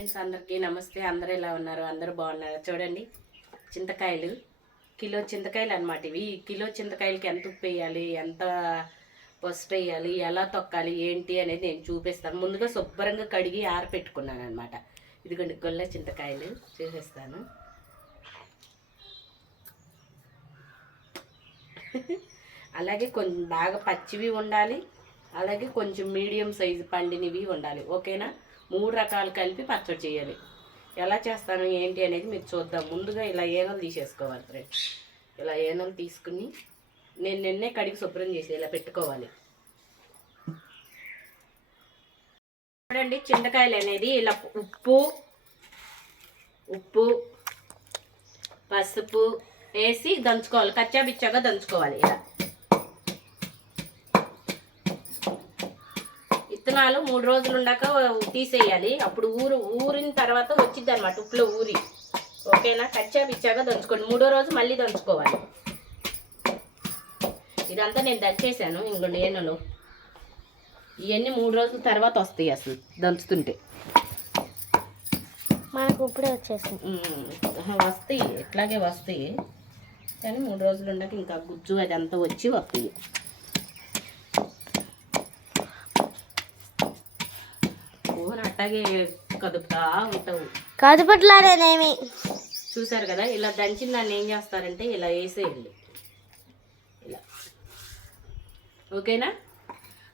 Friends అందరికీ నమస్తే. అందరూ ఎలా ఉన్నారు? అందరూ బాగున్నారు. చూడండి, చింతకాయలు, కిలో చింతకాయలు అనమాట. ఇవి కిలో చింతకాయలకి ఎంత ఉప్పు వేయాలి, ఎంత పసుపు వేయాలి, ఎలా తొక్కాలి ఏంటి అనేది నేను చూపిస్తాను. ముందుగా శుభ్రంగా కడిగి ఆరపెట్టుకున్నాను అనమాట. ఇదిగోండి గొల్ల చింతకాయలు చూపిస్తాను. అలాగే కొంచెం బాగా పచ్చివి ఉండాలి, అలాగే కొంచెం మీడియం సైజు పండినవి ఉండాలి. ఓకేనా? 3 రకాలు కలిపి పచ్చడి చేయాలి. ఎలా చేస్తాను ఏంటి అనేది మీరు చూద్దాం. ముందుగా ఇలా ఏనలు తీసేసుకోవాలి ఫ్రెండ్స్. ఇలా ఏనలు తీసుకుని నేను నిన్నే కడిగి శుభ్రం చేసి ఇలా పెట్టుకోవాలి. చూడండి, చింతకాయలు అనేది ఇలా ఉప్పు పసుపు వేసి దంచుకోవాలి. కచ్చా బిచ్చాగా దంచుకోవాలి. ఇలా విత్తనాలు 3 రోజులు ఉండాక తీసేయాలి. అప్పుడు ఊరిన తర్వాత వచ్చింది అనమాట, ఉప్పులో ఊరి. ఓకేనా? కచ్చా పిచ్చాగా దంచుకోండి. 3వ రోజు మళ్ళీ దంచుకోవాలి. ఇదంతా నేను దంచేసాను. ఇంకో ఏనులో ఇవన్నీ 3 రోజుల తర్వాత వస్తాయి అసలు దంచుతుంటే. మనకు ఇప్పుడే వచ్చేసింది. వస్తాయి, ఇట్లాగే వస్తాయి, కానీ 3 రోజులు ఉండాక ఇంకా గుజ్జు అదంతా వచ్చి వస్తాయి. అట్లాగే కదుపుతా ఉంటావు. కదుపట్లానేమి చూసారు కదా? ఇలా దంచిన దాన్ని ఏం చేస్తారంటే ఇలా వేసేయండి. ఇలా ఓకేనా?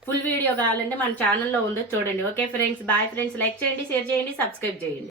ఫుల్ వీడియో కావాలంటే మన ఛానల్లో ఉందో చూడండి. Okay friends, bye friends. Like చేయండి, షేర్ చేయండి, సబ్స్క్రైబ్ చేయండి.